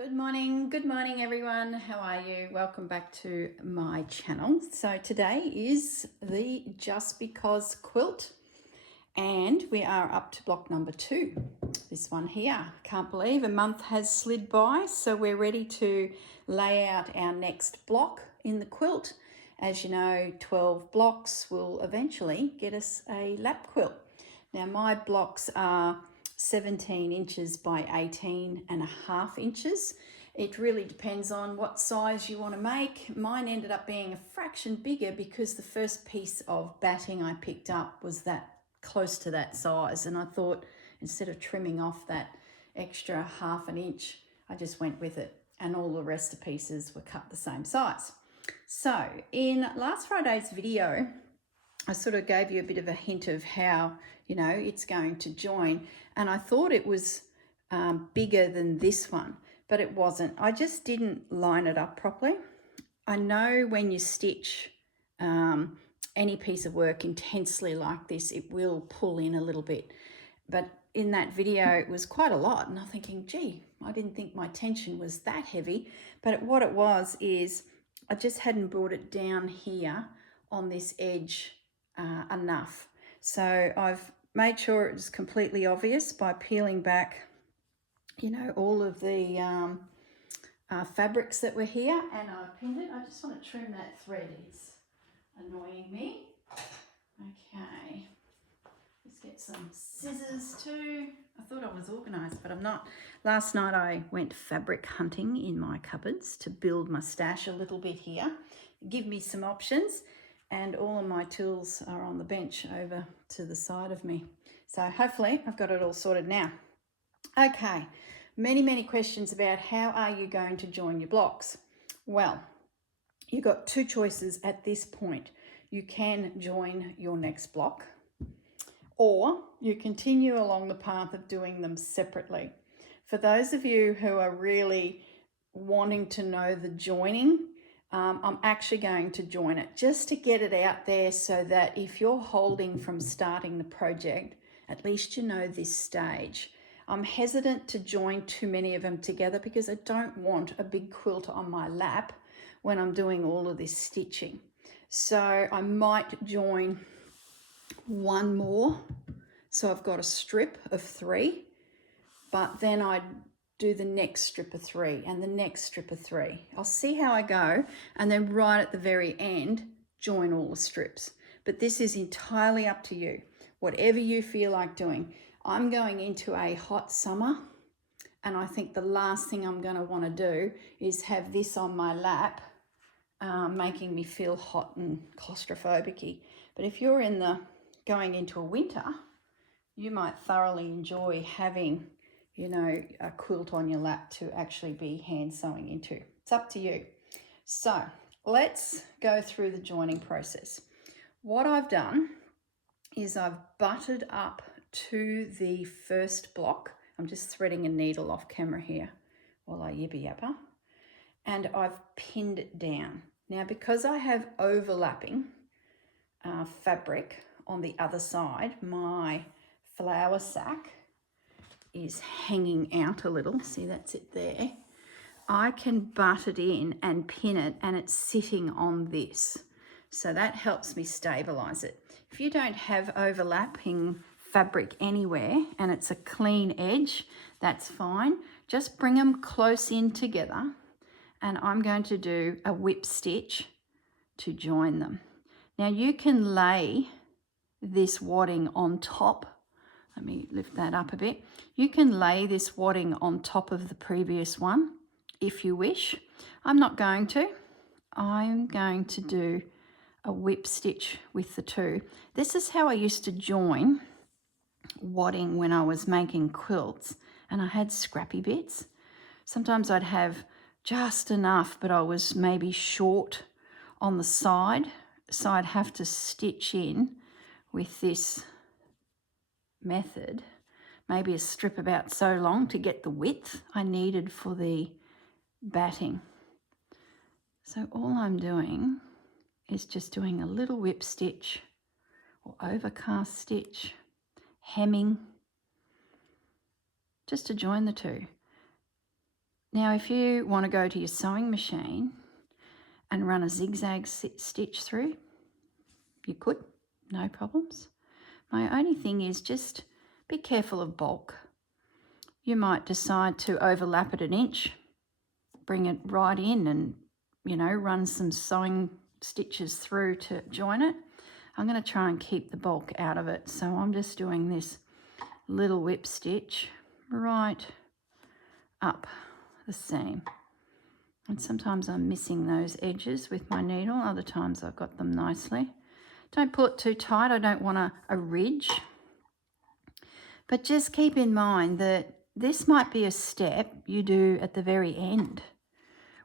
Good morning everyone. How are you? Welcome back to my channel. So today is the Just Because quilt and we are up to block number 2. This one here. Can't believe a month has slid by, so we're ready to lay out our next block in the quilt. As you know, 12 blocks will eventually get us a lap quilt. Now my blocks are 17 inches by 18.5 inches. It really depends on what size you want to make. Mine ended up being a fraction bigger because the first piece of batting I picked up was that close to that size, and I thought instead of trimming off that extra ½ an inch, I just went with it, and all the rest of pieces were cut the same size. So in last Friday's video, I sort of gave you a bit of a hint of how, it's going to join. And I thought it was bigger than this one, but it wasn't. I just didn't line it up properly. I know when you stitch any piece of work intensely like this, it will pull in a little bit. But in that video, it was quite a lot. And I'm thinking, gee, I didn't think my tension was that heavy. But what it was is I just hadn't brought it down here on this edge enough. So I've made sure it was completely obvious by peeling back, all of the fabrics that were here, and I pinned it. I just want to trim that thread. It's annoying me. Okay, let's get some scissors too. I thought I was organised, but I'm not. Last night I went fabric hunting in my cupboards to build my stash a little bit here, give me some options. And all of my tools are on the bench over to the side of me. So hopefully I've got it all sorted now. Okay, many questions about how are you going to join your blocks? Well, you've got two choices at this point. You can join your next block, or you continue along the path of doing them separately. For those of you who are really wanting to know the joining, I'm actually going to join it just to get it out there so that if you're holding from starting the project, at least you know this stage. I'm hesitant to join too many of them together because I don't want a big quilt on my lap when I'm doing all of this stitching. So I might join one more. So I've got a strip of 3, but then I'd do the next strip of 3 and the next strip of 3. I'll see how I go, and then right at the very end, join all the strips. But this is entirely up to you, whatever you feel like doing. I'm going into a hot summer, and I think the last thing I'm going to want to do is have this on my lap, making me feel hot and claustrophobic-y. But if you're going into a winter, you might thoroughly enjoy having a quilt on your lap to actually be hand sewing into. It's up to you. So let's go through the joining process. What I've done is I've butted up to the first block. I'm just threading a needle off camera here while I yibba yabba. And I've pinned it down. Now, because I have overlapping fabric on the other side, my flour sack is hanging out a little. See, that's it there. I can butt it in and pin it, and it's sitting on this. So that helps me stabilize it. If you don't have overlapping fabric anywhere and it's a clean edge, that's fine. Just bring them close in together, and I'm going to do a whip stitch to join them. Now you can lay this wadding on top. Let me lift that up a bit. You can lay this wadding on top of the previous one if you wish. I'm not going to. I'm going to do a whip stitch with the two. This is how I used to join wadding when I was making quilts, and I had scrappy bits. Sometimes I'd have just enough, but I was maybe short on the side, so I'd have to stitch in with this method, maybe a strip about so long to get the width I needed for the batting. So all I'm doing is just doing a little whip stitch or overcast stitch, hemming, just to join the two. Now, if you want to go to your sewing machine and run a zigzag stitch through, you could, no problems. My only thing is just be careful of bulk. You might decide to overlap it an inch, bring it right in and, you know, run some sewing stitches through to join it. I'm going to try and keep the bulk out of it, so I'm just doing this little whip stitch right up the seam. And sometimes I'm missing those edges with my needle, other times I've got them nicely. Don't pull it too tight, I don't want a ridge. But just keep in mind that this might be a step you do at the very end,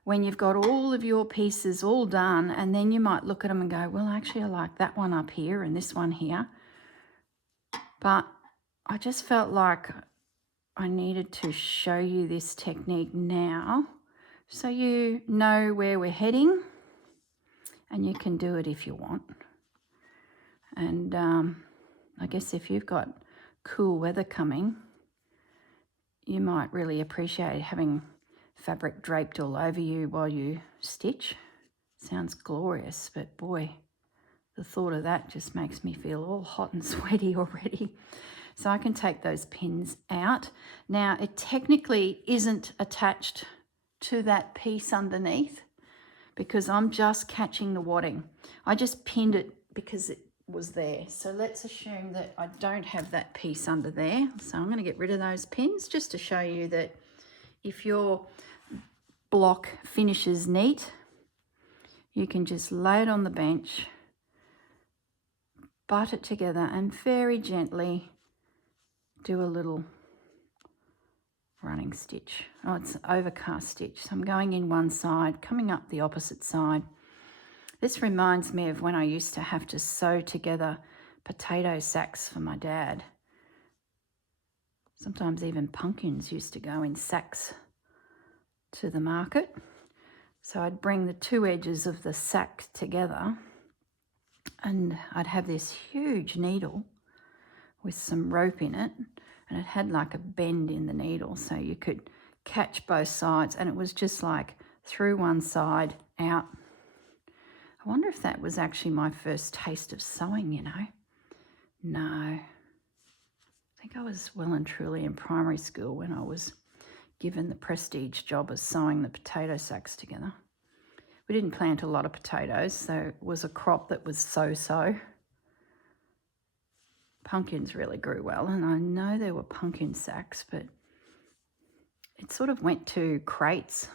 when you've got all of your pieces all done, and then you might look at them and go, well, actually I like that one up here and this one here. But I just felt like I needed to show you this technique now so you know where we're heading and you can do it if you want. And I guess if you've got cool weather coming, you might really appreciate having fabric draped all over you while you stitch. Sounds glorious, but boy, the thought of that just makes me feel all hot and sweaty already. So I can take those pins out. Now, it technically isn't attached to that piece underneath because I'm just catching the wadding. I just pinned it because it was there. So let's assume that I don't have that piece under there. So I'm going to get rid of those pins just to show you that if your block finishes neat, you can just lay it on the bench, butt it together and very gently do a little running stitch. Oh, it's an overcast stitch. So I'm going in one side, coming up the opposite side. This reminds me of when I used to have to sew together potato sacks for my dad. Sometimes even pumpkins used to go in sacks to the market. So I'd bring the two edges of the sack together and I'd have this huge needle with some rope in it, and it had like a bend in the needle so you could catch both sides, and it was just like through one side, out. I wonder if that was actually my first taste of sewing, you know. No. I think I was well and truly in primary school when I was given the prestige job of sewing the potato sacks together. We didn't plant a lot of potatoes, so it was a crop that was so-so. Pumpkins really grew well, and I know there were pumpkin sacks, but it sort of went to crates,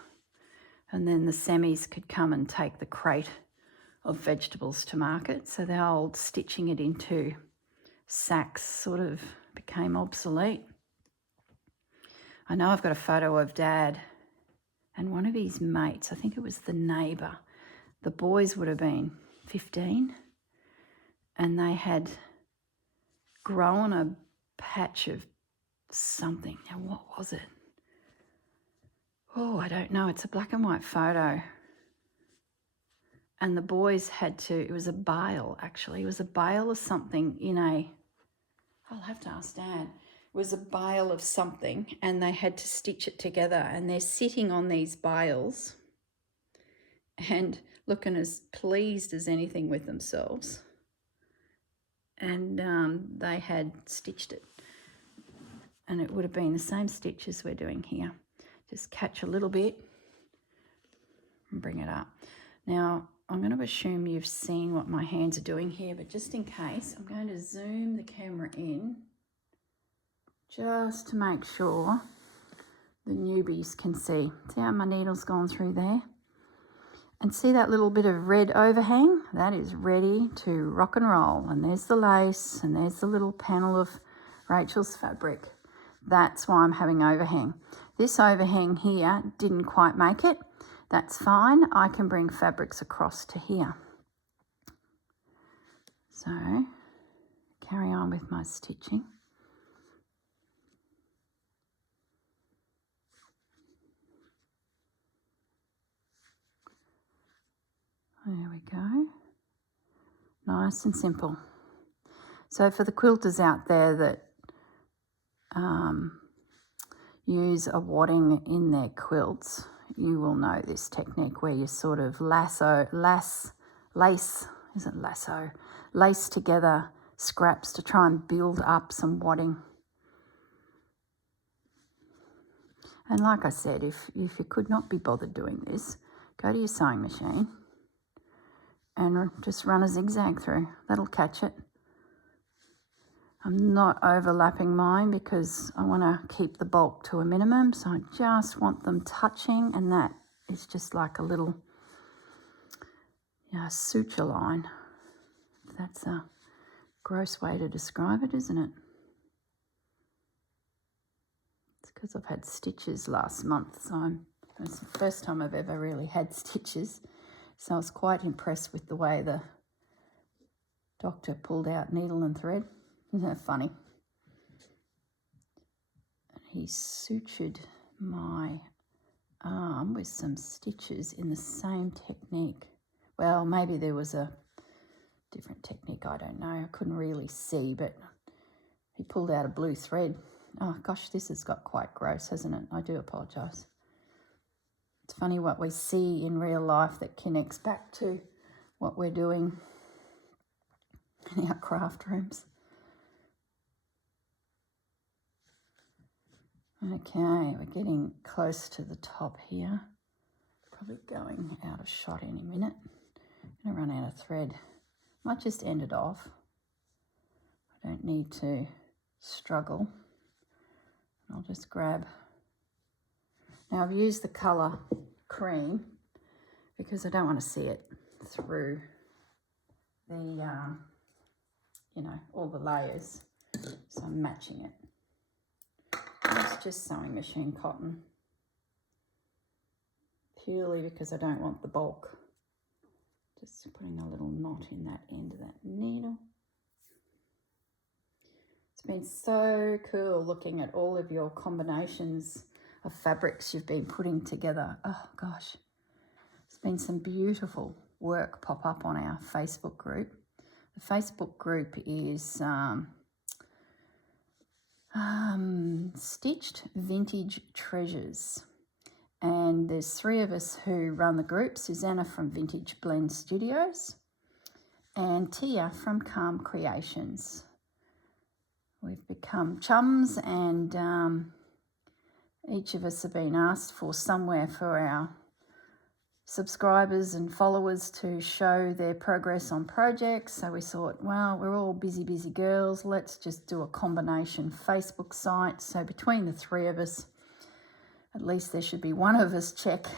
and then the semis could come and take the crate of vegetables to market. So the old stitching it into sacks sort of became obsolete. I know I've got a photo of Dad and one of his mates, I think it was the neighbour. The boys would have been 15, and they had grown a patch of something. Now, what was it? Oh, I don't know. It's a black and white photo. And the boys had to, it was a bale actually. It was a bale of something in a, I'll have to ask Dad. It was a bale of something and they had to stitch it together, and they're sitting on these bales and looking as pleased as anything with themselves. And they had stitched it, and it would have been the same stitch as we're doing here. Just catch a little bit and bring it up. Now, I'm going to assume you've seen what my hands are doing here, but just in case, I'm going to zoom the camera in just to make sure the newbies can see. See how my needle's gone through there? And see that little bit of red overhang? That is ready to rock and roll. And there's the lace, and there's the little panel of Rachel's fabric. That's why I'm having overhang. This overhang here didn't quite make it. That's fine. I can bring fabrics across to here. So, carry on with my stitching. There we go. Nice and simple. So for the quilters out there that, use a wadding in their quilts, you will know this technique where you sort of lace together scraps to try and build up some wadding. And like I said, if you could not be bothered doing this, go to your sewing machine and just run a zigzag through. That'll catch it. I'm not overlapping mine because I want to keep the bulk to a minimum, so I just want them touching, and that is just like a little suture line. That's a gross way to describe it, isn't it? It's because I've had stitches last month, so it's the first time I've ever really had stitches, so I was quite impressed with the way the doctor pulled out needle and thread. Isn't that funny? And he sutured my arm with some stitches in the same technique. Well, maybe there was a different technique, I don't know. I couldn't really see, but he pulled out a blue thread. Oh gosh, this has got quite gross, hasn't it? I do apologise. It's funny what we see in real life that connects back to what we're doing in our craft rooms. Okay, we're getting close to the top here. Probably going out of shot any minute. I'm going to run out of thread. Might just end it off. I don't need to struggle. I'll just grab. Now I've used the colour cream because I don't want to see it through the, all the layers. So I'm matching it. It's just sewing machine cotton, purely because I don't want the bulk. Just putting a little knot in that end of that needle. It's been so cool looking at all of your combinations of fabrics you've been putting together. Oh gosh, there's been some beautiful work pop up on our Facebook group. The Facebook group is Stitched Vintage Treasures, and there's 3 of us who run the group: Susanna from Vintage Blend Studios and Tia from Calm Creations. We've become chums, and each of us have been asked for somewhere for our subscribers and followers to show their progress on projects. So we thought, well, we're all busy girls, let's just do a combination Facebook site. So between the 3 of us, at least there should be one of us check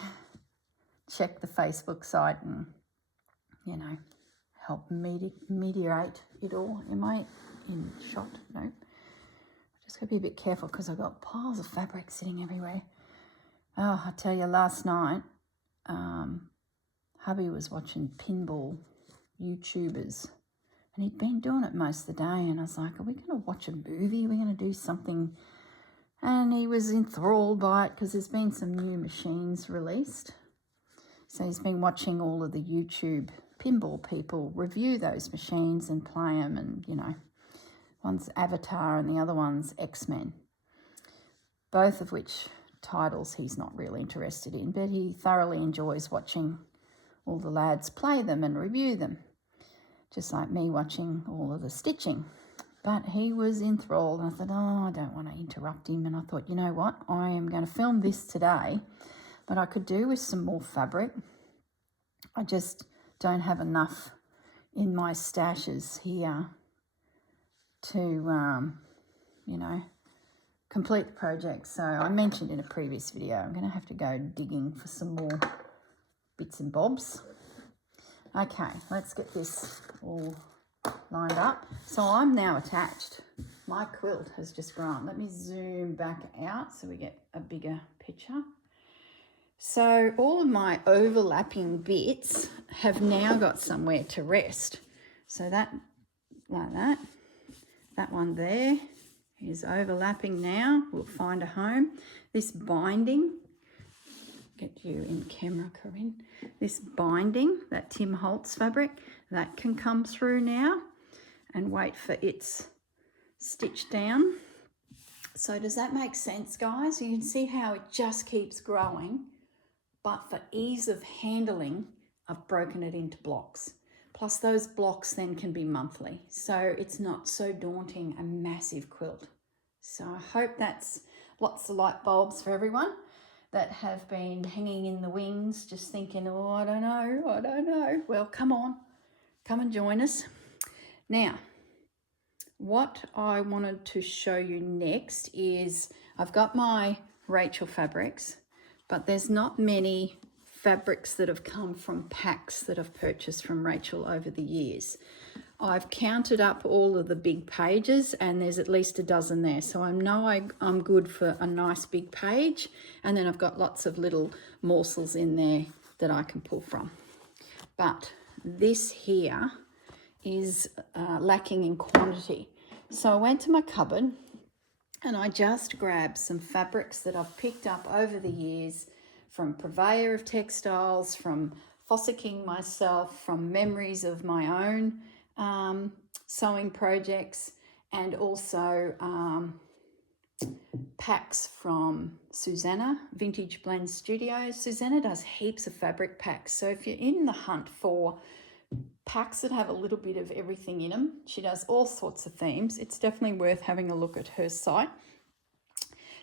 the Facebook site and, help mediate it all. Am I in shot? No. Just got to be a bit careful because I've got piles of fabric sitting everywhere. Oh, I tell you, last night, hubby was watching pinball YouTubers, and he'd been doing it most of the day, and I was like, are we going to watch a movie? Are we going to do something? And he was enthralled by it because there's been some new machines released. So he's been watching all of the YouTube pinball people review those machines and play them, and, one's Avatar and the other one's X-Men, both of which titles he's not really interested in, but he thoroughly enjoys watching all the lads play them and review them, just like me watching all of the stitching. But he was enthralled, and I thought, I don't want to interrupt him. And I thought, you know what, I am going to film this today, but I could do with some more fabric. I just don't have enough in my stashes here to, complete the project. So I mentioned in a previous video, I'm going to have to go digging for some more bits and bobs. Okay, let's get this all lined up. So I'm now attached. My quilt has just grown. Let me zoom back out so we get a bigger picture. So all of my overlapping bits have now got somewhere to rest. So that, like that, that one there is overlapping now. We'll find a home. This binding, get you in camera, Corinne. This binding, that Tim Holtz fabric, that can come through now and wait for its stitch down. So does that make sense, guys? You can see how it just keeps growing, but for ease of handling, I've broken it into blocks. Plus those blocks then can be monthly, so it's not so daunting, a massive quilt. So I hope that's lots of light bulbs for everyone that have been hanging in the wings, just thinking, oh, I don't know. Well, come on, come and join us. Now, what I wanted to show you next is I've got my Rachel fabrics, but there's not many fabrics that have come from packs that I've purchased from Rachel over the years. I've counted up all of the big pages and there's at least a dozen there. So I know I'm good for a nice big page, and then I've got lots of little morsels in there that I can pull from. But this here is lacking in quantity. So I went to my cupboard and I just grabbed some fabrics that I've picked up over the years from Purveyor of Textiles, from fossicking myself, from memories of my own sewing projects, and also packs from Susanna, Vintage Blend Studios. Susanna does heaps of fabric packs. So if you're in the hunt for packs that have a little bit of everything in them, she does all sorts of themes. It's definitely worth having a look at her site.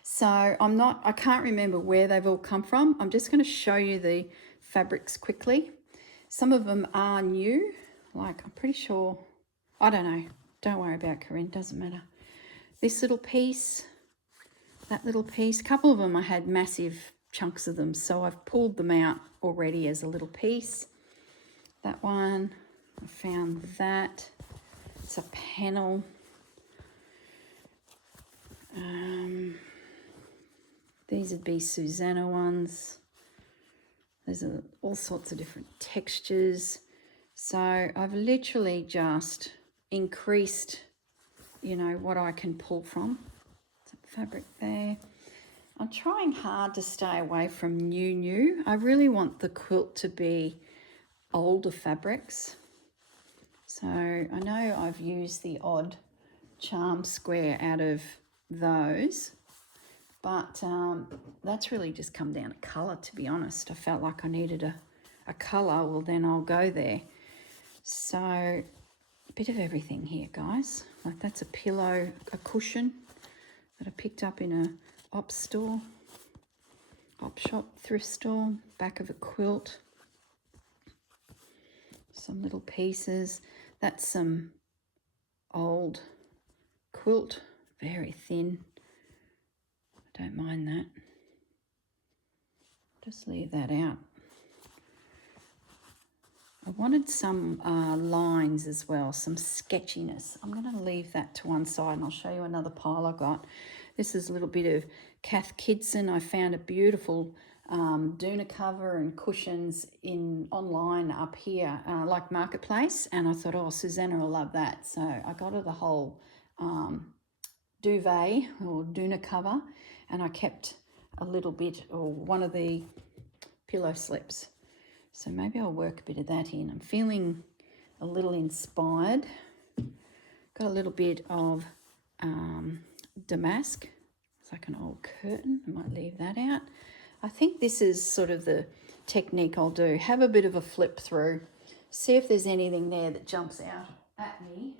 So I can't remember where they've all come from. I'm just going to show you the fabrics quickly. Some of them are new, like I'm pretty sure, I don't know. Don't worry about Corinne, doesn't matter. This little piece, that little piece, a couple of them I had massive chunks of them, so I've pulled them out already as a little piece. That one, I found that. It's a panel. These would be Susanna ones. There's all sorts of different textures. So I've literally just increased, you know, what I can pull from. Some fabric there. I'm trying hard to stay away from new. I really want the quilt to be older fabrics. So I know I've used the odd charm square out of those, but that's really just come down to colour, to be honest. I felt like I needed a colour, well then I'll go there. So a bit of everything here, guys. Like that's a pillow, a cushion that I picked up in a op store, op shop, thrift store, back of a quilt. Some little pieces. That's some old quilt, very thin. I don't mind that. Just leave that out. I wanted some lines as well, some sketchiness. I'm going to leave that to one side and I'll show you another pile I got. This is a little bit of Kath Kidson. I found a beautiful doona cover and cushions online up here, like Marketplace, and I thought, oh, Susanna will love that. So I got her the whole duvet or doona cover, and I kept a little bit, or one of the pillow slips. So maybe I'll work a bit of that in. I'm feeling a little inspired. Got a little bit of damask. It's like an old curtain. I might leave that out. I think this is sort of the technique I'll do. Have a bit of a flip through. See if there's anything there that jumps out at me.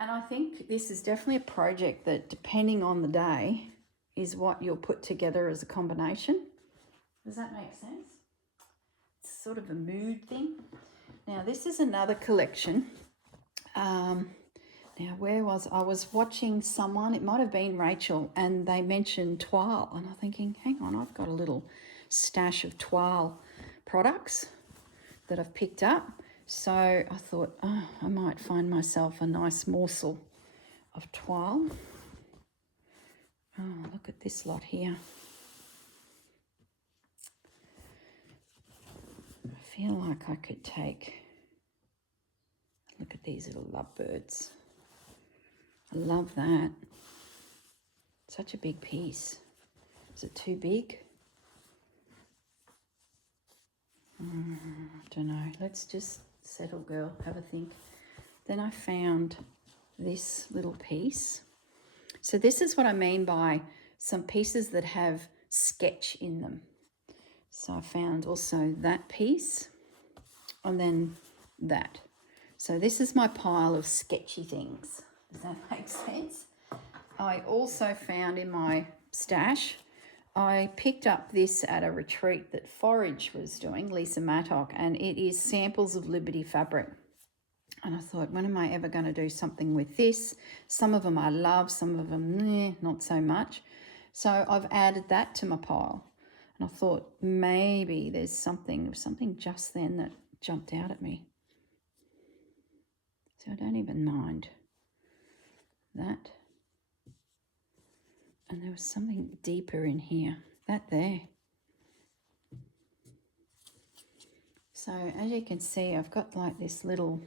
And I think this is definitely a project that, depending on the day, is what you'll put together as a combination. Does that make sense? It's sort of a mood thing. Now, this is another collection. Now, where was I? Was watching someone, it might have been Rachel, and they mentioned toile. And I'm thinking, hang on, I've got a little stash of toile products that I've picked up. So I thought, oh, I might find myself a nice morsel of toile. Oh, look at this lot here. I feel like I could take, look at these little lovebirds. I love that. Such a big piece. Is it too big? I don't know. Let's just settle, girl. Have a think. Then I found this little piece. So this is what I mean by some pieces that have sketch in them. So I found also that piece and then that. So this is my pile of sketchy things. Does that make sense? I also found in my stash, I picked up this at a retreat that Forage was doing, Lisa Mattock, and it is samples of Liberty fabric. And I thought, when am I ever going to do something with this? Some of them I love, some of them, not so much. So I've added that to my pile. And I thought maybe there's something just then that jumped out at me. So I don't even mind that. And there was something deeper in here, that there. So as you can see, I've got like this little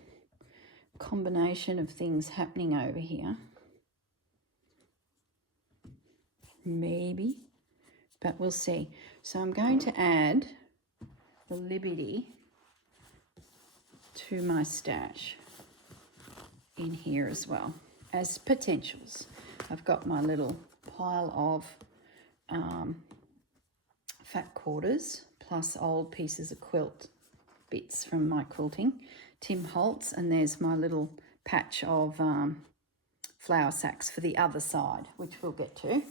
combination of things happening over here. Maybe, but we'll see. So I'm going to add the Liberty to my stash in here as well as potentials. I've got my little pile of fat quarters plus old pieces of quilt bits from my quilting, Tim Holtz, and there's my little patch of flour sacks for the other side, which we'll get to.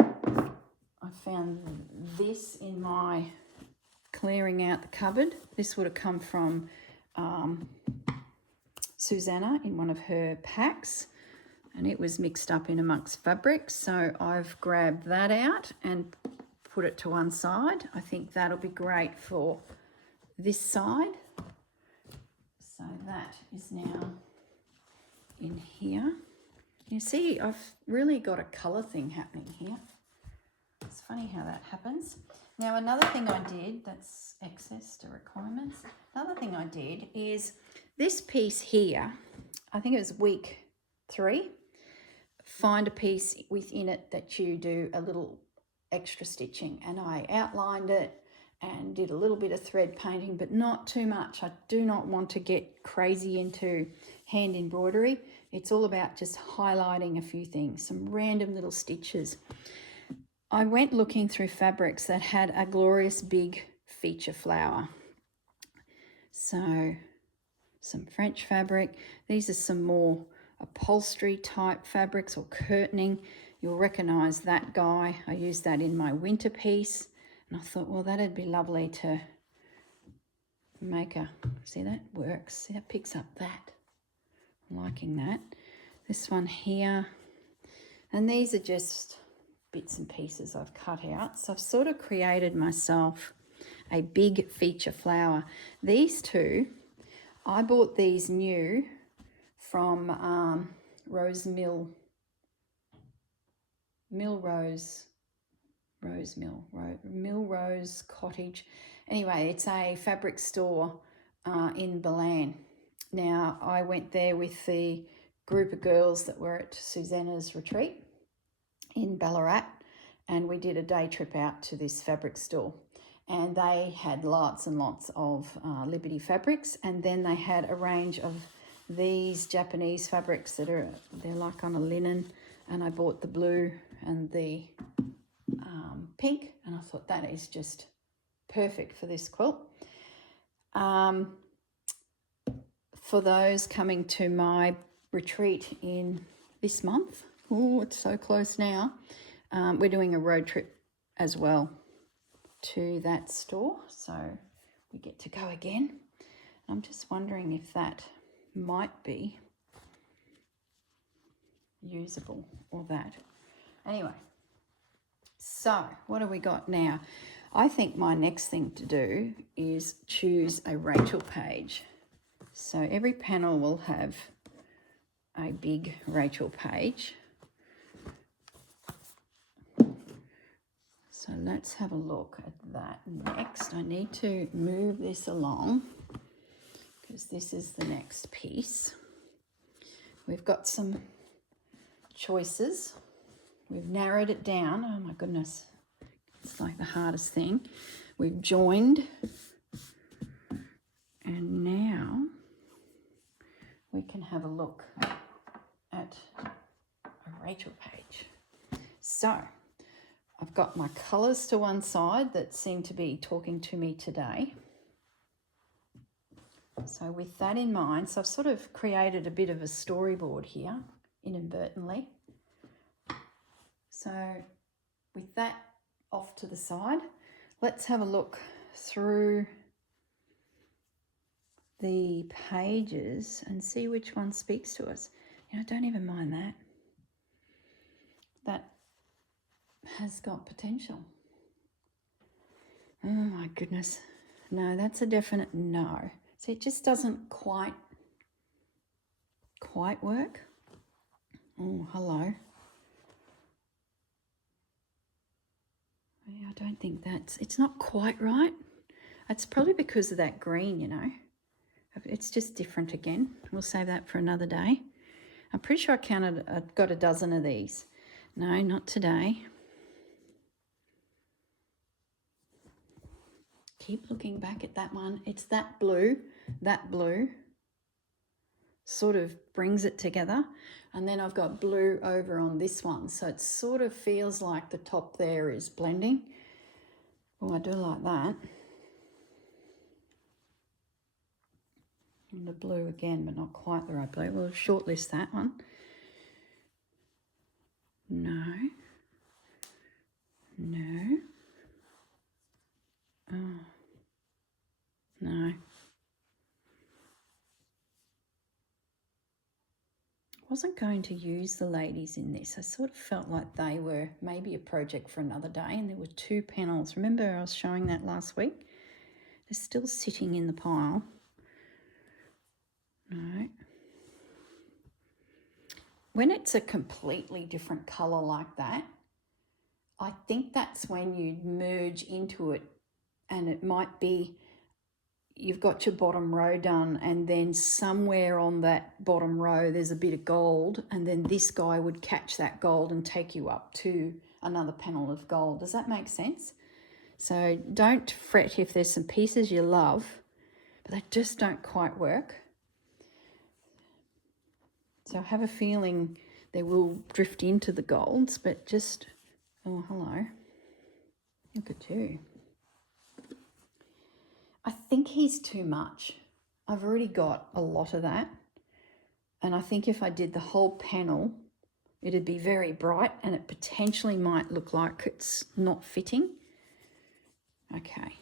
I found this in my clearing out the cupboard. This would have come from Susanna in one of her packs, and it was mixed up in amongst fabrics. So I've grabbed that out and put it to one side. I think that'll be great for this side. So that is now in here. You see, I've really got a colour thing happening here. It's funny how that happens. Now, another thing I did, that's access to requirements. Another thing I did is this piece here, I think it was week 3, find a piece within it that you do a little extra stitching. And I outlined it and did a little bit of thread painting, but not too much. I do not want to get crazy into hand embroidery. It's all about just highlighting a few things, some random little stitches. I went looking through fabrics that had a glorious big feature flower. So some French fabric. These are some more upholstery type fabrics or curtaining. You'll recognise that guy. I used that in my winter piece. And I thought, well, that'd be lovely to make a, see that works? See, that picks up that. I'm liking that. This one here. And these are just bits and pieces I've cut out. So I've sort of created myself a big feature flower. These two, I bought these new from Millrose Cottage. Anyway, it's a fabric store in Balan. Now, I went there with the group of girls that were at Susanna's retreat in Ballarat, and we did a day trip out to this fabric store, and they had lots and lots of Liberty fabrics, and then they had a range of these Japanese fabrics that are, they're like on a linen, and I bought the blue and the pink, and I thought that is just perfect for this quilt. For those coming to my retreat in this month, oh, it's so close now, we're doing a road trip as well to that store, so we get to go again. I'm just wondering if that might be usable or that. Anyway, so what have we got now? I think my next thing to do is choose a Rachel page. So every panel will have a big Rachel page. So let's have a look at that next. I need to move this along because this is the next piece. We've got some choices. We've narrowed it down. Oh my goodness, it's like the hardest thing. We've joined, and now we can have a look at a Rachel page. So I've got my colours to one side that seem to be talking to me today. So with that in mind, so I've sort of created a bit of a storyboard here inadvertently. So with that off to the side, let's have a look through the pages and see which one speaks to us. You know, don't even mind that. That has got potential. Oh my goodness. No, that's a definite no. See, it just doesn't quite work. Oh, hello. Yeah, I don't think it's not quite right. It's probably because of that green, you know. It's just different again. We'll save that for another day. I'm pretty sure I've got a dozen of these. No, not today. Keep looking back at that one. It's that blue sort of brings it together. And then I've got blue over on this one. So it sort of feels like the top there is blending. Oh, I do like that. And the blue again, but not quite the right blue. We'll shortlist that one. No. No. Oh. No. I wasn't going to use the ladies in this. I sort of felt like they were maybe a project for another day, and there were 2 panels. Remember I was showing that last week? They're still sitting in the pile. No. When it's a completely different colour like that, I think that's when you merge into it, and it might be you've got your bottom row done, and then somewhere on that bottom row there's a bit of gold, and then this guy would catch that gold and take you up to another panel of gold. Does that make sense? So don't fret if there's some pieces you love, but they just don't quite work. So I have a feeling they will drift into the golds, but just, oh, hello. Look at you. I think he's too much. I've already got a lot of that. And I think if I did the whole panel, it'd be very bright and it potentially might look like it's not fitting. Okay.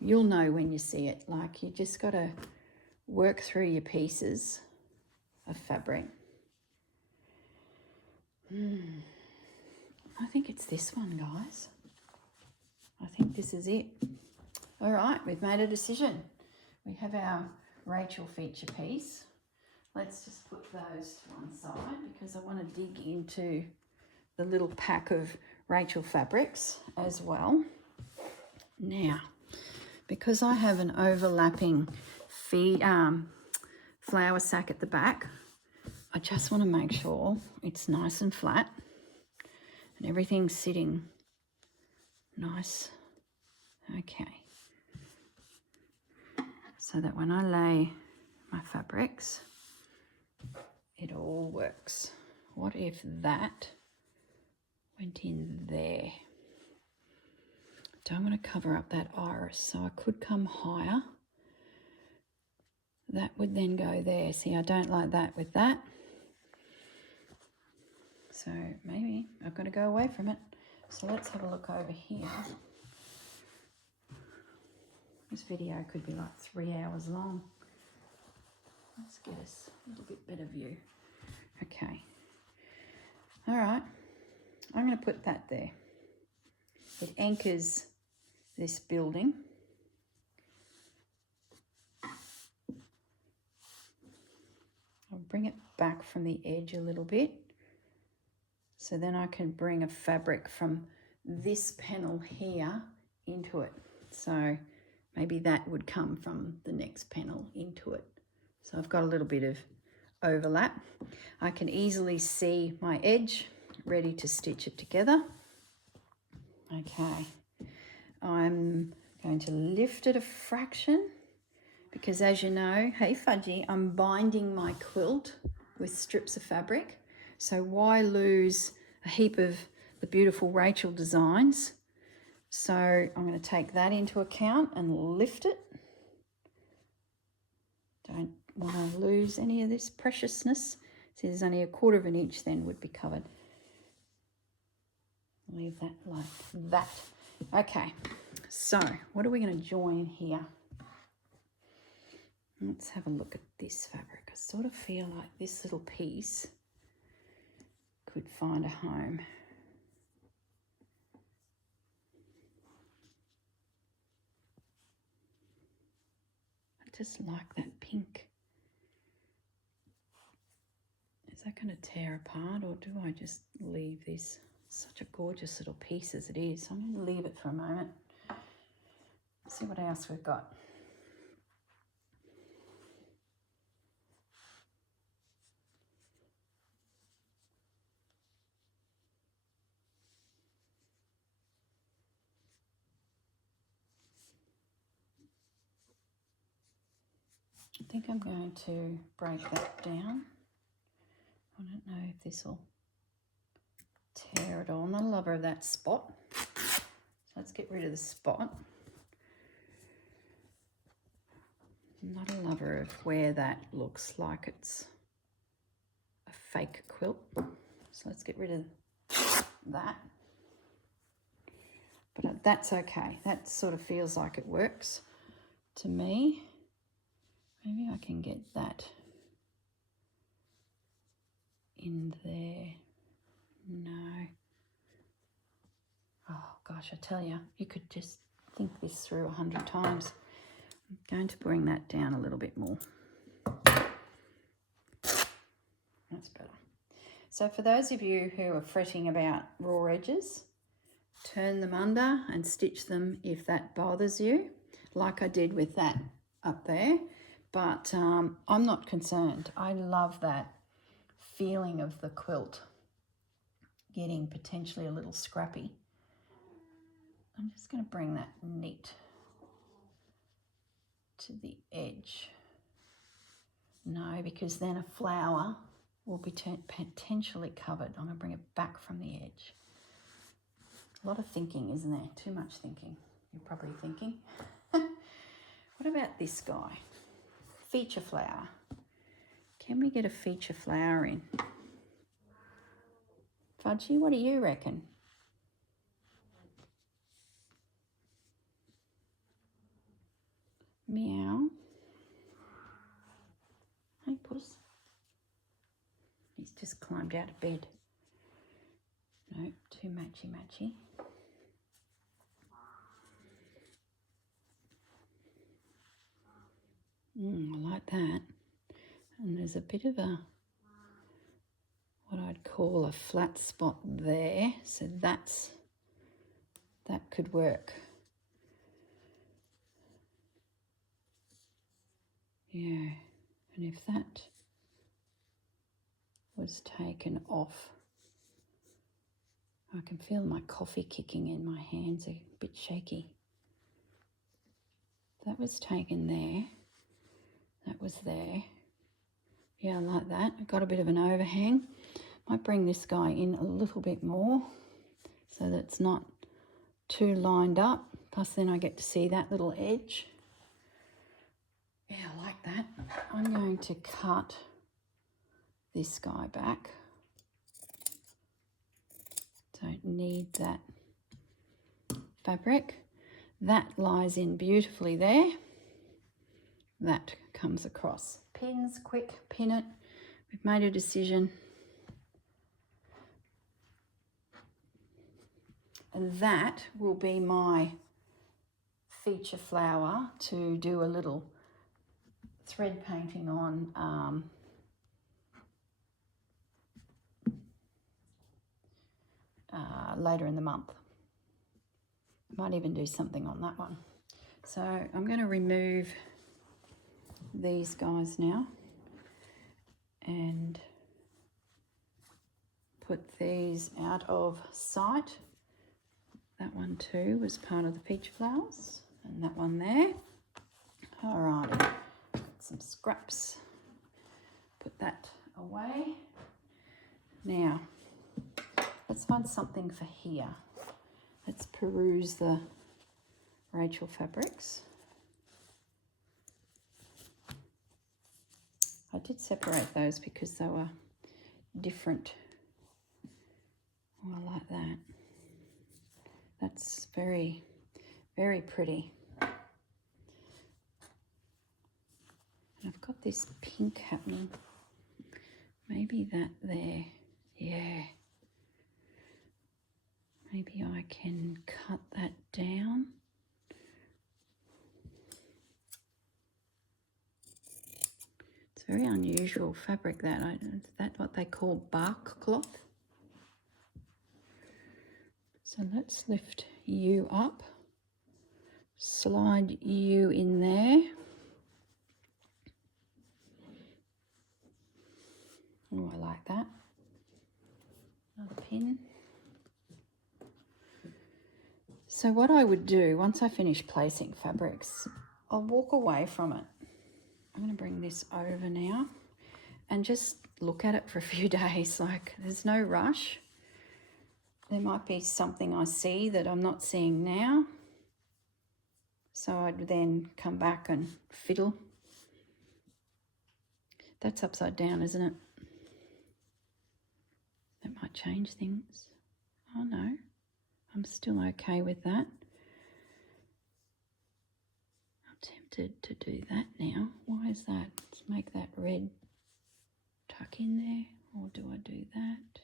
You'll know when you see it. Like, you just got to work through your pieces of fabric. I think it's this one, guys. I think this is it. All right, we've made a decision. We have our Rachel feature piece. Let's just put those to one side because I want to dig into the little pack of Rachel fabrics as well. Now, because I have an overlapping flower sack at the back, I just want to make sure it's nice and flat and everything's sitting nice. Okay. So that when I lay my fabrics, it all works. What if that went in there? Don't want to cover up that iris, so I could come higher. That would then go there. See, I don't like that with that. So maybe I've got to go away from it. So let's have a look over here. This video could be like 3 hours long. Let's get us a little bit better view. Okay. All right. I'm going to put that there. It anchors this building. I'll bring it back from the edge a little bit. So then I can bring a fabric from this panel here into it. So maybe that would come from the next panel into it. So I've got a little bit of overlap. I can easily see my edge, ready to stitch it together. Okay, I'm going to lift it a fraction because, as you know, hey Fudgy, I'm binding my quilt with strips of fabric. So why lose a heap of the beautiful Rachel designs? So I'm going to take that into account and lift it. Don't want to lose any of this preciousness. So there's only 1/4 of an inch then would be covered. Leave that like that. Okay, so what are we going to join here? Let's have a look at this fabric. I sort of feel like this little piece could find a home. I just like that pink. Is that going to tear apart, or do I just leave this? Such a gorgeous little piece as it is. I'm going to leave it for a moment. See what else we've got. I think I'm going to break that down. I don't know if this will tear it all. I'm not a lover of that spot. So let's get rid of the spot. I'm not a lover of where that looks like it's a fake quilt. So let's get rid of that. But that's okay. That sort of feels like it works to me. Maybe I can get that in there. No. Oh gosh, I tell you, you could just think this through 100 times. I'm going to bring that down a little bit more. That's better. So for those of you who are fretting about raw edges, turn them under and stitch them if that bothers you, like I did with that up there. But I'm not concerned. I love that feeling of the quilt getting potentially a little scrappy. I'm just going to bring that neat to the edge. No, because then a flower will be potentially covered. I'm going to bring it back from the edge. A lot of thinking, isn't there? Too much thinking. You're probably thinking. What about this guy? Feature flower. Can we get a feature flower in? Fudgy, what do you reckon? Meow. Hey, puss. He's just climbed out of bed. No, too matchy-matchy. I like that. And there's a bit of a, what I'd call a flat spot there. So that could work. Yeah, and if that was taken off, I can feel my coffee kicking in. My hands are a bit shaky. That was taken there. That was there. Yeah, I like that. I've got a bit of an overhang. Might bring this guy in a little bit more so that it's not too lined up. Plus then I get to see that little edge. Yeah, I like that. I'm going to cut this guy back. Don't need that fabric. That lies in beautifully there. That comes across. Pins, quick, pin it. We've made a decision. And that will be my feature flower to do a little thread painting on later in the month. Might even do something on that one. So I'm going to remove these guys now and put these out of sight. That one too was part of the peach flowers, and that one there. Alrighty, some scraps. Put that away. Now, let's find something for here. Let's peruse the Rachel fabrics. I did separate those because they were different. Oh, I like that. That's very, very pretty. And I've got this pink happening. Maybe that there. Yeah. Maybe I can cut that down. It's very unusual fabric that. Is that what they call bark cloth? So let's lift you up. Slide you in there. Oh, I like that. Another pin. So what I would do once I finish placing fabrics, I'll walk away from it. I'm going to bring this over now and just look at it for a few days. Like, there's no rush. There might be something I see that I'm not seeing now. So I'd then come back and fiddle. That's upside down, isn't it? That might change things. Oh no, I'm still okay with that. I'm tempted to do that now. Why is that? Let's make that red tuck in there, or do I do that?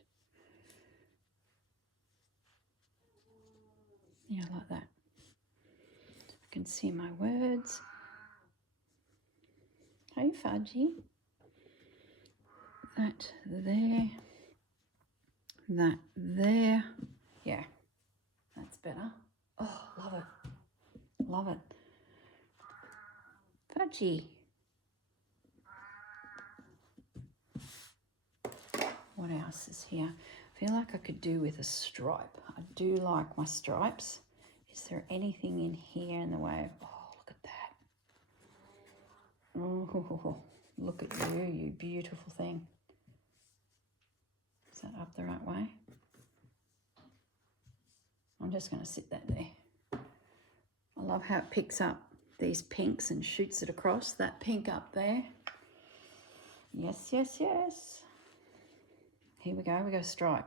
Yeah, I like that. I can see my words. Hey, Fudgy. That there. That there. Yeah, that's better. Oh, love it. Love it. Fudgy. What else is here? I feel like I could do with a stripe. I do like my stripes. Is there anything in here in the way of, oh, look at that. Oh, look at you, you beautiful thing. Is that up the right way? I'm just going to sit that there. I love how it picks up these pinks and shoots it across. That pink up there. Yes, yes, yes. Here we go stripe.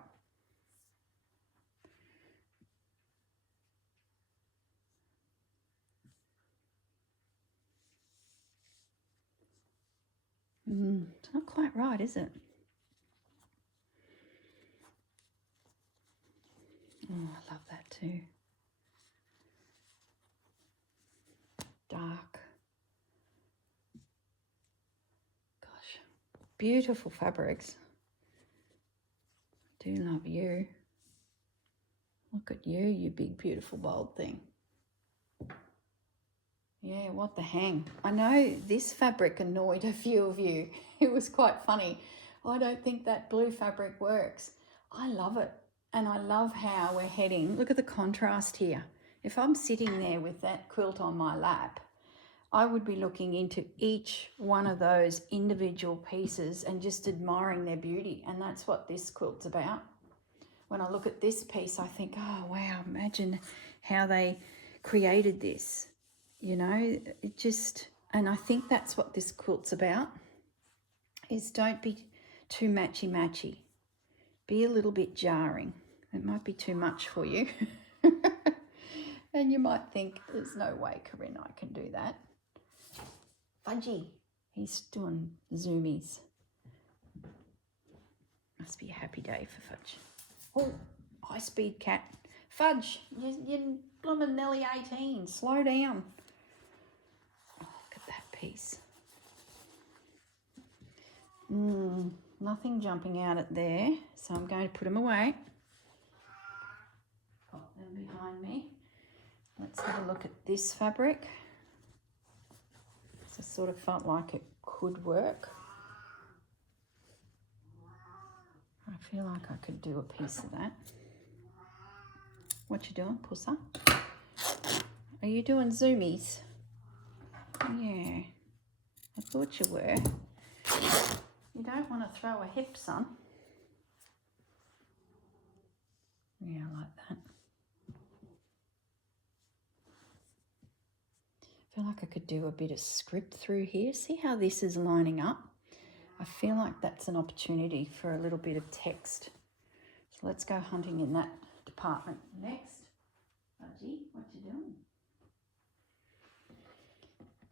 It's not quite right, is it? Oh, I love that too. Dark. Gosh, beautiful fabrics. I do love you. Look at you, you big, beautiful, bold thing. Yeah, what the hang. I know this fabric annoyed a few of you. It was quite funny. I don't think that blue fabric works. I love it. And I love how we're heading. Look at the contrast here. If I'm sitting there with that quilt on my lap, I would be looking into each one of those individual pieces and just admiring their beauty. And that's what this quilt's about. When I look at this piece, I think, oh, wow, imagine how they created this. You know, it just, and I think that's what this quilt's about, is don't be too matchy-matchy. Be a little bit jarring. It might be too much for you. And you might think, there's no way, Corinne, I can do that. Fudgy, he's doing zoomies. Must be a happy day for Fudge. Oh, high-speed cat. Fudge, you're blooming nearly 18. Slow down. Oh, look at that piece. Nothing jumping out at there, so I'm going to put them away. Pop them behind me. Let's have a look at this fabric. So I sort of felt like it could work. I feel like I could do a piece of that. What you doing, Pussa? Are you doing zoomies? Yeah, I thought you were. You don't want to throw a hip, son. Yeah, I like that. I feel like I could do a bit of script through here. See how this is lining up? I feel like that's an opportunity for a little bit of text. So let's go hunting in that department next. Budgie, what you doing?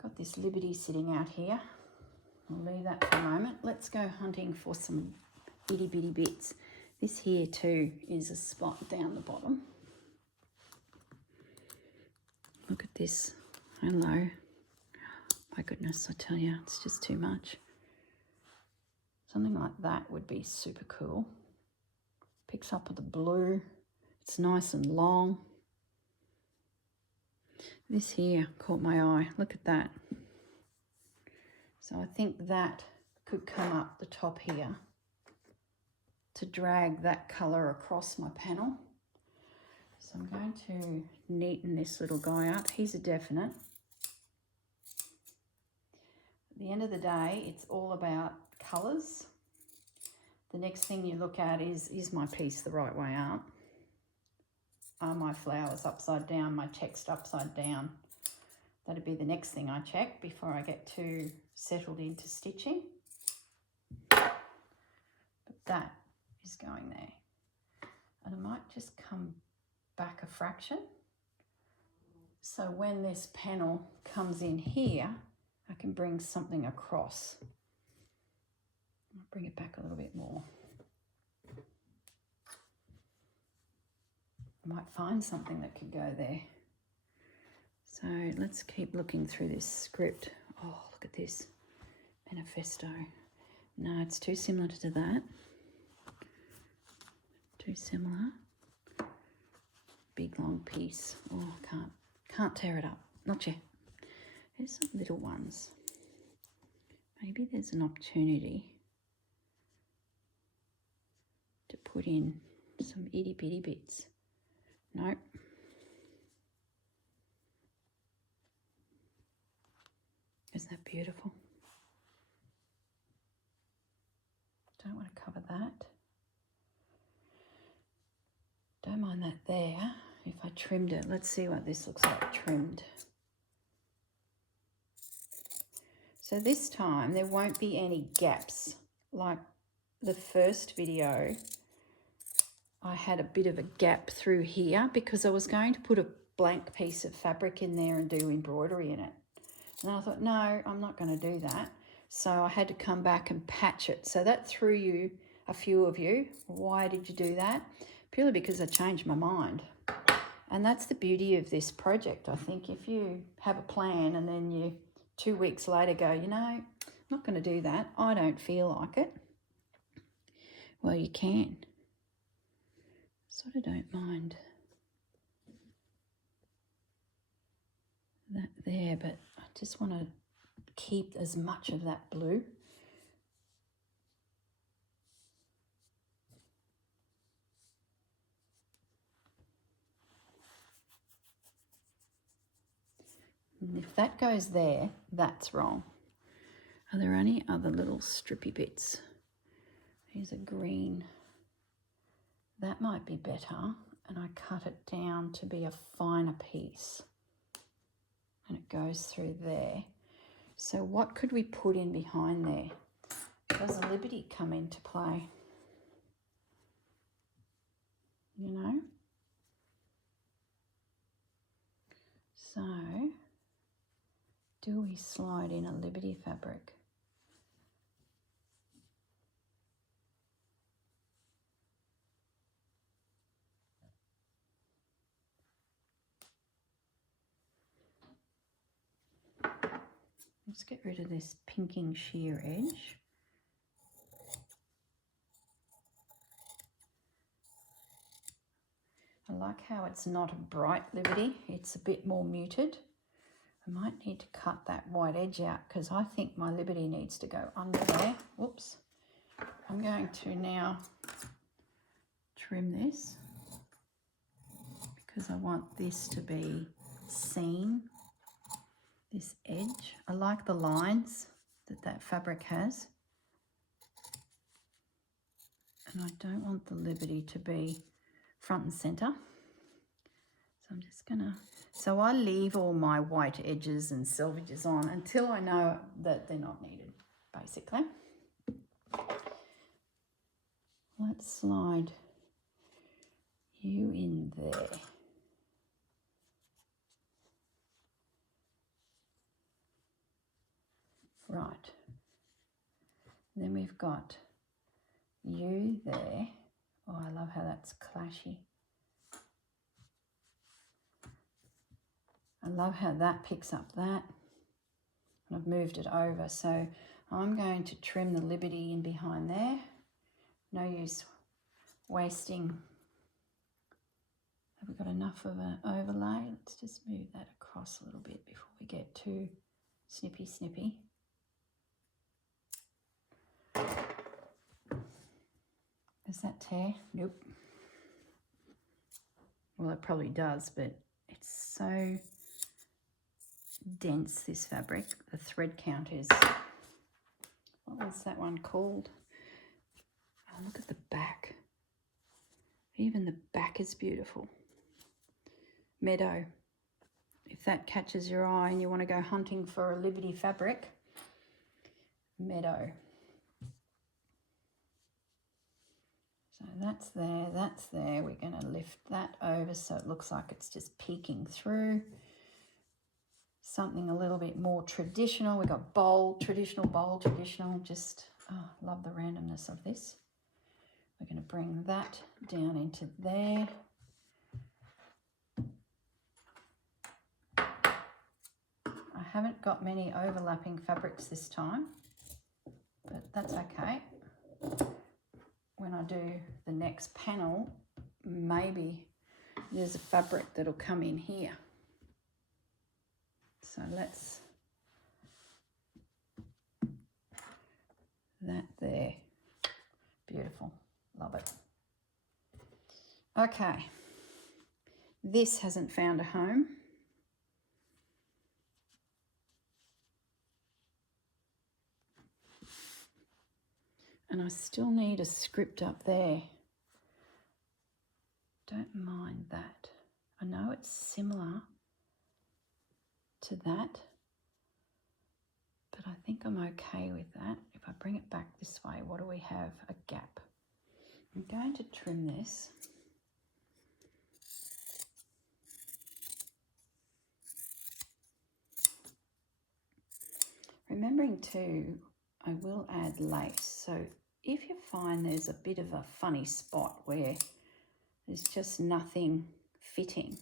Got this Liberty sitting out here. I'll leave that for a moment. Let's go hunting for some itty bitty bits. This here too is a spot down the bottom. Look at this. Hello. My goodness, I tell you, it's just too much. Something like that would be super cool. Picks up with the blue. It's nice and long. This here caught my eye. Look at that. So I think that could come up the top here to drag that colour across my panel. So I'm going to neaten this little guy up. He's a definite. At the end of the day, it's all about colours. The next thing you look at is my piece the right way up? Are my flowers upside down, my text upside down? That'd be the next thing I check before I get too settled into stitching. But that is going there. And I might just come back a fraction. So when this panel comes in here, I can bring something across. I'll bring it back a little bit more. I might find something that could go there. So let's keep looking through this script. Oh, look at this manifesto. No, it's too similar to that. Too similar. Big long piece. Oh, can't tear it up. Not yet. There's some little ones. Maybe there's an opportunity to put in some itty bitty bits. Nope. Isn't that beautiful? Don't want to cover that. Don't mind that there. If I trimmed it, let's see what this looks like trimmed. So this time there won't be any gaps. Like the first video, I had a bit of a gap through here because I was going to put a blank piece of fabric in there and do embroidery in it. And I thought, no, I'm not going to do that. So I had to come back and patch it. So that threw you, a few of you, why did you do that? Purely because I changed my mind. And that's the beauty of this project. I think if you have a plan and then you 2 weeks later go, you know, I'm not going to do that. I don't feel like it. Well, you can. Sort of don't mind that there, but I just want to keep as much of that blue. And if that goes there, that's wrong. Are there any other little strippy bits? Here's a green. That might be better. And I cut it down to be a finer piece. And it goes through there. So what could we put in behind there? Does a Liberty come into play? You know? So, do we slide in a Liberty fabric? Let's get rid of this pinking sheer edge. I like how it's not a bright Liberty, it's a bit more muted. I might need to cut that white edge out because I think my Liberty needs to go under there. Whoops. I'm going to now trim this because I want this to be seen. This edge. I like the lines that fabric has. And I don't want the liberty to be front and center. So I'm just gonna, so I leave all my white edges and selvages on until I know that they're not needed, basically. Let's slide you in there. Right. Then we've got you there. Oh, I love how that's clashy. I love how that picks up that. And I've moved it over, so I'm going to trim the liberty in behind there. No use wasting. Have we got enough of an overlay? Let's just move that across a little bit before we get too snippy. Does that tear? Nope. Well, it probably does, but it's so dense, this fabric. The thread count is, what was that one called? Oh, look at the back. Even the back is beautiful. Meadow. If that catches your eye and you want to go hunting for a Liberty fabric, Meadow. So that's there, that's there. We're going to lift that over so it looks like it's just peeking through. Something a little bit more traditional. We've got bold, traditional, just, oh, love the randomness of this. We're going to bring that down into there. I haven't got many overlapping fabrics this time, but that's okay. When I do the next panel, maybe there's a fabric that'll come in here. So let's, that there, beautiful, love it. Okay, this hasn't found a home. And I still need a script up there. Don't mind that. I know it's similar to that, but I think I'm okay with that. If I bring it back this way, what do we have? A gap. I'm going to trim this. Remembering too, I will add lace. So if you find there's a bit of a funny spot where there's just nothing fitting,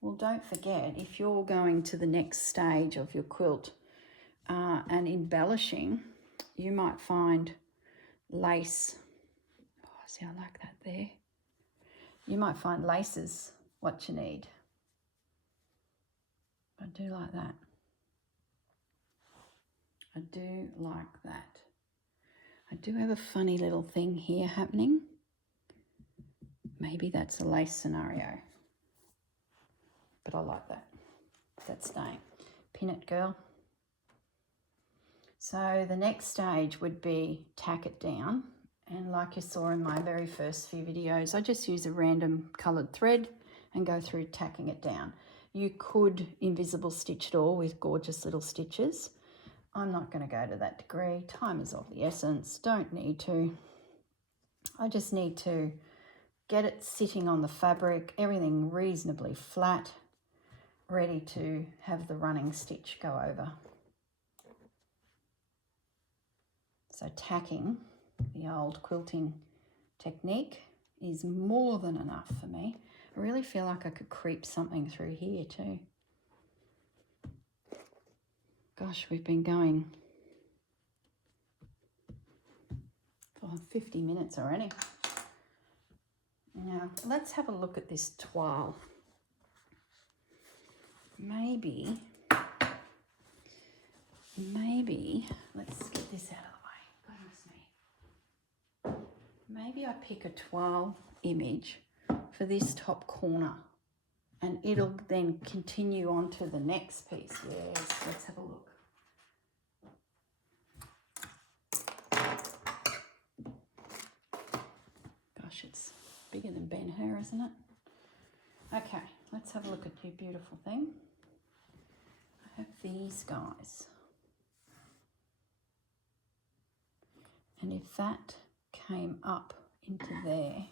well, don't forget, if you're going to the next stage of your quilt and embellishing, you might find lace. Oh, see, I like that there. You might find laces what you need. I do like that. I do like that. I do have a funny little thing here happening. Maybe that's a lace scenario. But I like that. That's staying. Pin it, girl. So the next stage would be tack it down. And like you saw in my very first few videos, I just use a random coloured thread and go through tacking it down. You could invisible stitch it all with gorgeous little stitches. I'm not going to go to that degree. Time is of the essence. Don't need to. I just need to get it sitting on the fabric, everything reasonably flat, ready to have the running stitch go over. So tacking, the old quilting technique, is more than enough for me. I really feel like I could creep something through here too. Gosh, we've been going for 50 minutes already. Now, let's have a look at this toile. Maybe, let's get this out of the way. Goodness me. Maybe I pick a toile image for this top corner and it'll then continue on to the next piece. Yes, let's have a look. bigger than Ben-Hur, isn't it? Okay, let's have a look at your beautiful thing. I have these guys. And if that came up into there,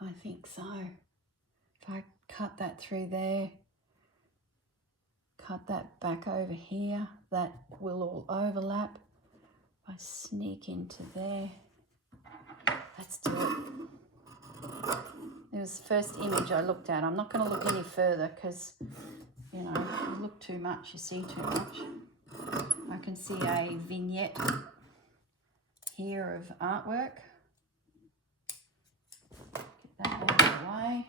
I think so. If I cut that through there, cut that back over here, that will all overlap. If I sneak into there, let's do it. It was the first image I looked at. I'm not going to look any further because, you know, you look too much, you see too much. I can see a vignette here of artwork. Get that out of the way.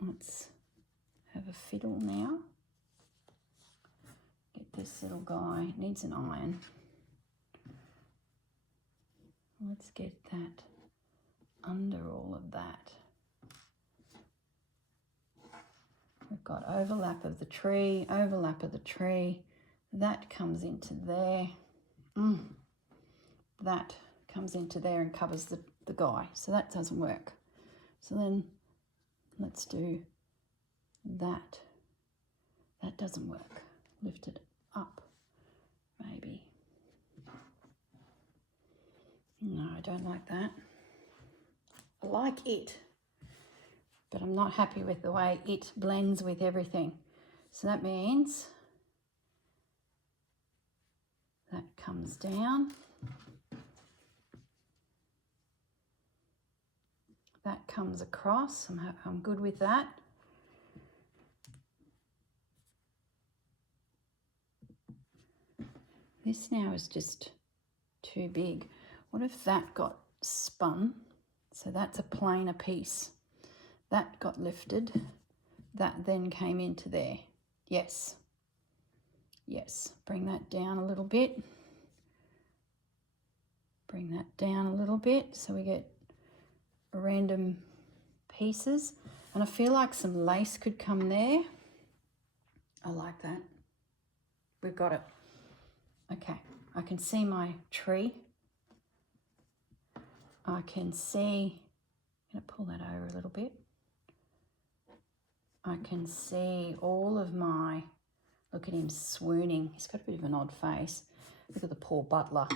Let's have a fiddle now. Get this little guy, it needs an iron. Let's get that under all of that. We've got overlap of the tree, overlap of the tree. That comes into there. That comes into there and covers the guy. So that doesn't work. So then let's do that. That doesn't work. Lift it up, maybe. No, I don't like that. I like it, but I'm not happy with the way it blends with everything. So that means that comes down. That comes across. I'm good with that. This now is just too big. What if that got spun? So that's a plainer piece. That got lifted. That then came into there. Yes. Yes. Bring that down a little bit. Bring that down a little bit so we get random pieces. And I feel like some lace could come there. I like that. We've got it. Okay. I can see my tree. I can see, I'm going to pull that over a little bit. I can see all of my, look at him swooning. He's got a bit of an odd face. Look at the poor butler.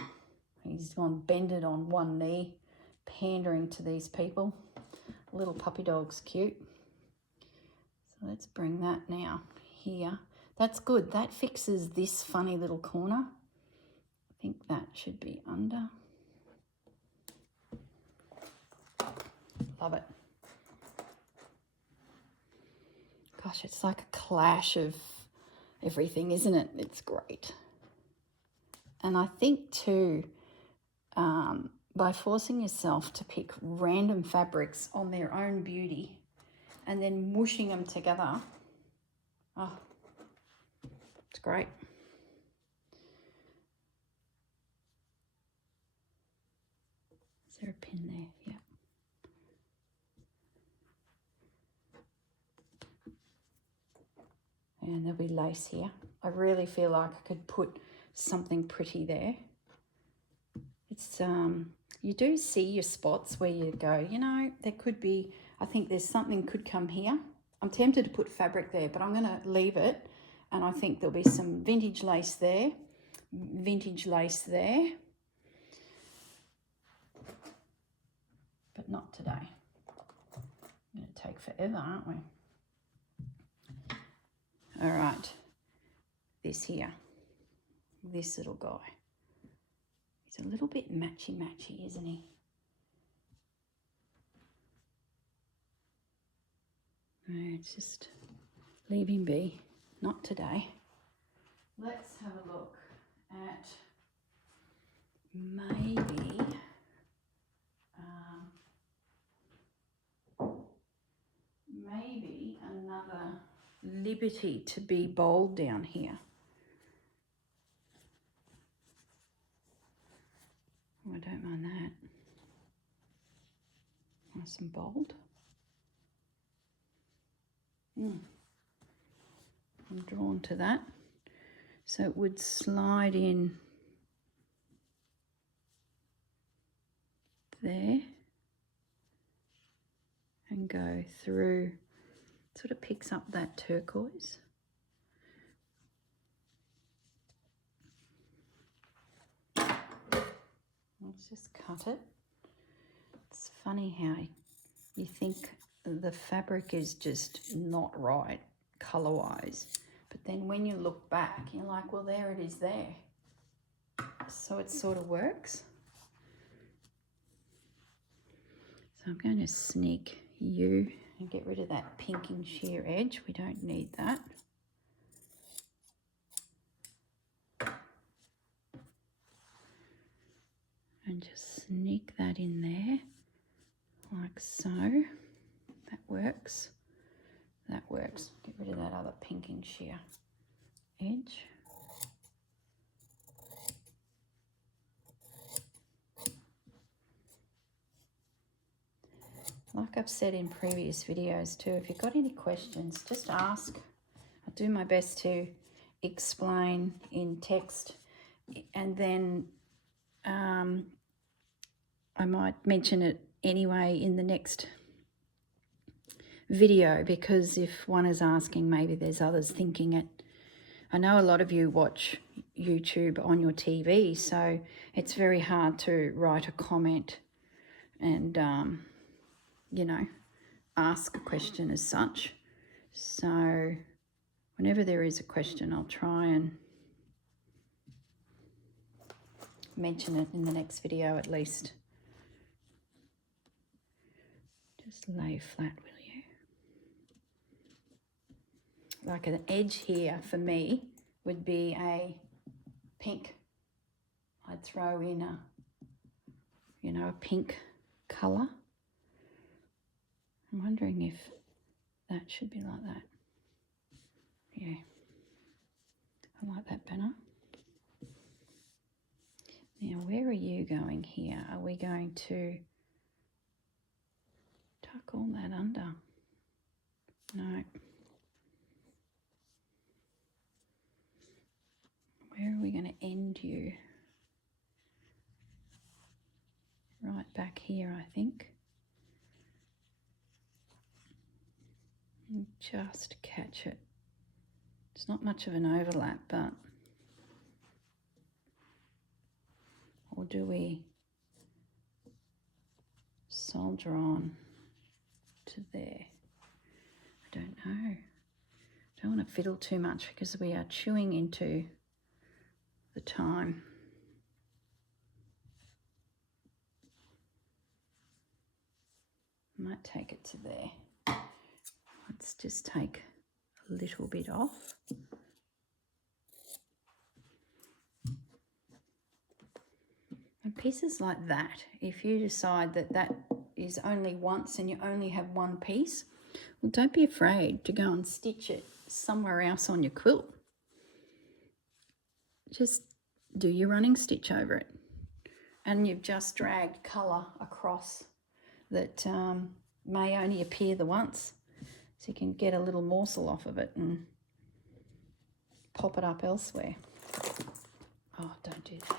He's gone bended on one knee, pandering to these people. Little puppy dog's cute. So let's bring that now here. That's good. That fixes this funny little corner. I think that should be under. Love it. Gosh, it's like a clash of everything, isn't it? It's great. And I think too, by forcing yourself to pick random fabrics on their own beauty and then mushing them together, oh, it's great. Is there a pin there? Yeah. And there'll be lace here. I really feel like I could put something pretty there. It's, you do see your spots where you go, you know, there could be, I think there's something could come here. I'm tempted to put fabric there, but I'm going to leave it. And I think there'll be some vintage lace there, vintage lace there. But not today. Going to take forever, aren't we? All right, this here, this little guy. He's a little bit matchy-matchy, isn't he? Let's just leave him be. Not today. Let's have a look at maybe another Liberty to be bold down here. Oh, I don't mind that. Want some bold? I'm drawn to that. So it would slide in there and go through, sort of picks up that turquoise. Let's just cut it. It's funny how you think the fabric is just not right colour-wise, but then when you look back, you're like, well, there it is there. So it sort of works. So I'm going to sneak you and get rid of that pinking sheer edge. We don't need that. And just sneak that in there, like so. That works. That works. Get rid of that other pinking sheer edge. Like I've said in previous videos too, if you've got any questions, just ask. I'll do my best to explain in text, and then I might mention it anyway in the next video, because if one is asking, maybe there's others thinking it. I know a lot of you watch YouTube on your TV, so it's very hard to write a comment and you know, ask a question as such. So whenever there is a question, I'll try and mention it in the next video at least. Just lay flat, will you? Like an edge here for me would be a pink. I'd throw in a, you know, a pink colour. I'm wondering if that should be like that. Yeah, I like that better. Now, where are you going here? Are we going to tuck all that under? No. Where are we going to end you? Right back here, I think. And just catch it. It's not much of an overlap, but... Or do we soldier on to there? I don't know. Don't want to fiddle too much because we are chewing into the time. Might take it to there. Let's just take a little bit off. And pieces like that, if you decide that that is only once and you only have one piece, well, don't be afraid to go and stitch it somewhere else on your quilt. Just do your running stitch over it. And you've just dragged colour across that may only appear the once. So you can get a little morsel off of it and pop it up elsewhere. Oh, don't do that.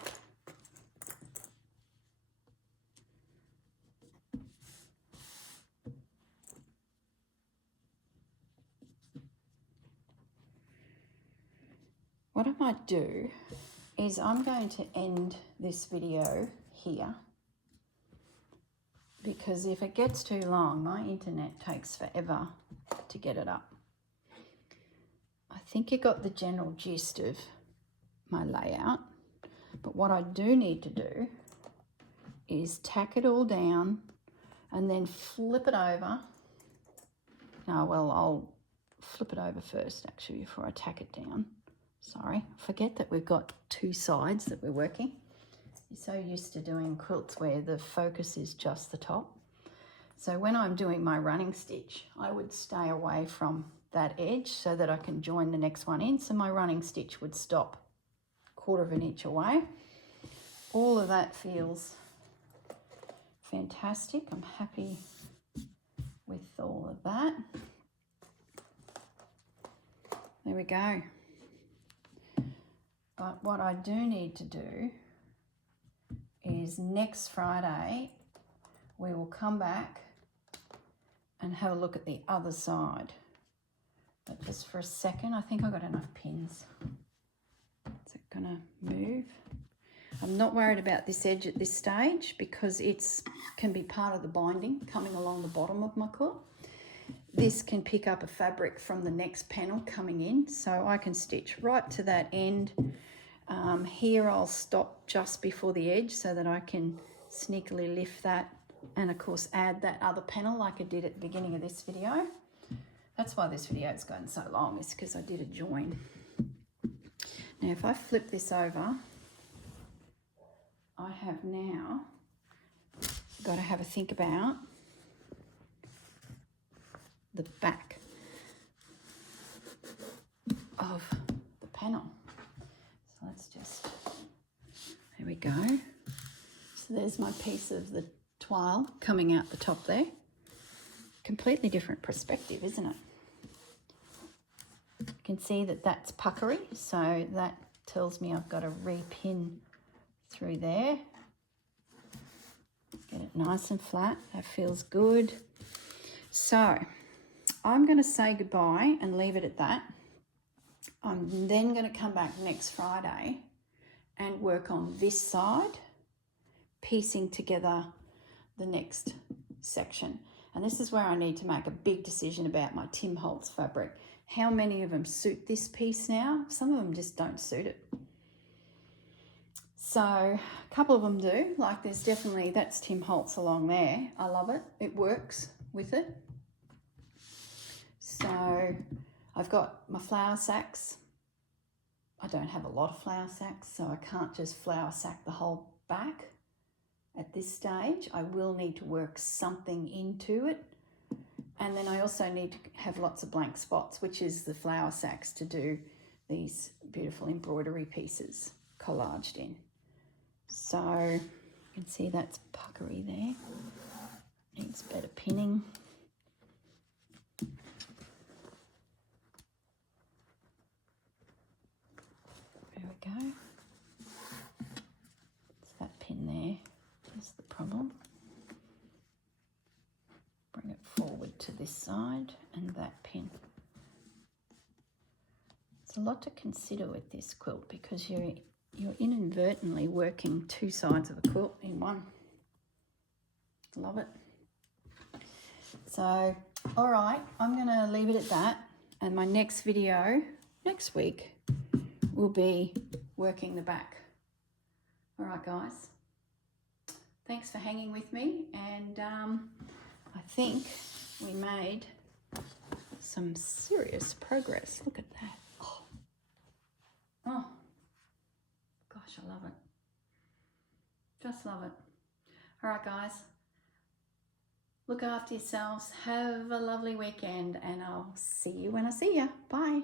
What I might do is I'm going to end this video here, because if it gets too long, my internet takes forever to get it up. I think you got the general gist of my layout, but what I do need to do is tack it all down and then flip it over. No, well, I'll flip it over first actually before I tack it down. Sorry, forget that we've got two sides that we're working. You're so used to doing quilts where the focus is just the top. So when I'm doing my running stitch, I would stay away from that edge so that I can join the next one in. So my running stitch would stop 1/4 of an inch away. All of that feels fantastic. I'm happy with all of that. there we go. But what I do need to do is next Friday we will come back and have a look at the other side. But just for a second, I think I've got enough pins. Is it gonna move? I'm not worried about this edge at this stage because it's can be part of the binding coming along the bottom of my quilt. This can pick up a fabric from the next panel coming in, so I can stitch right to that end. Here I'll stop just before the edge so that I can sneakily lift that and of course add that other panel like I did at the beginning of this video. That's why this video has gone so long, is because I did a join. Now if I flip this over, I have now got to have a think about the back of the panel. So let's just, there we go. So there's my piece of the toile coming out the top there. Completely different perspective, isn't it? You can see that that's puckery, so that tells me I've got to repin through there. Get it nice and flat. That feels good. So I'm going to say goodbye and leave it at that. I'm then going to come back next Friday and work on this side, piecing together the next section. And this is where I need to make a big decision about my Tim Holtz fabric. How many of them suit this piece now? Some of them just don't suit it. So a couple of them do, like there's definitely, that's Tim Holtz along there. I love it, it works with it. So I've got my flour sacks. I don't have a lot of flour sacks, so I can't just flour sack the whole back at this stage. I will need to work something into it. And then I also need to have lots of blank spots, which is the flour sacks to do these beautiful embroidery pieces collaged in. So you can see that's puckery there. Needs better pinning. There we go. It's that pin there. That's the problem. Bring it forward to this side and that pin. It's a lot to consider with this quilt because you're inadvertently working two sides of a quilt in one. Love it. So, all right, I'm going to leave it at that. And my next video next week will be working the back. All right, guys. Thanks for hanging with me. And I think we made some serious progress. Look at that. Oh. Gosh, I love it. Just love it. All right, guys. Look after yourselves. Have a lovely weekend, and I'll see you when I see you. Bye.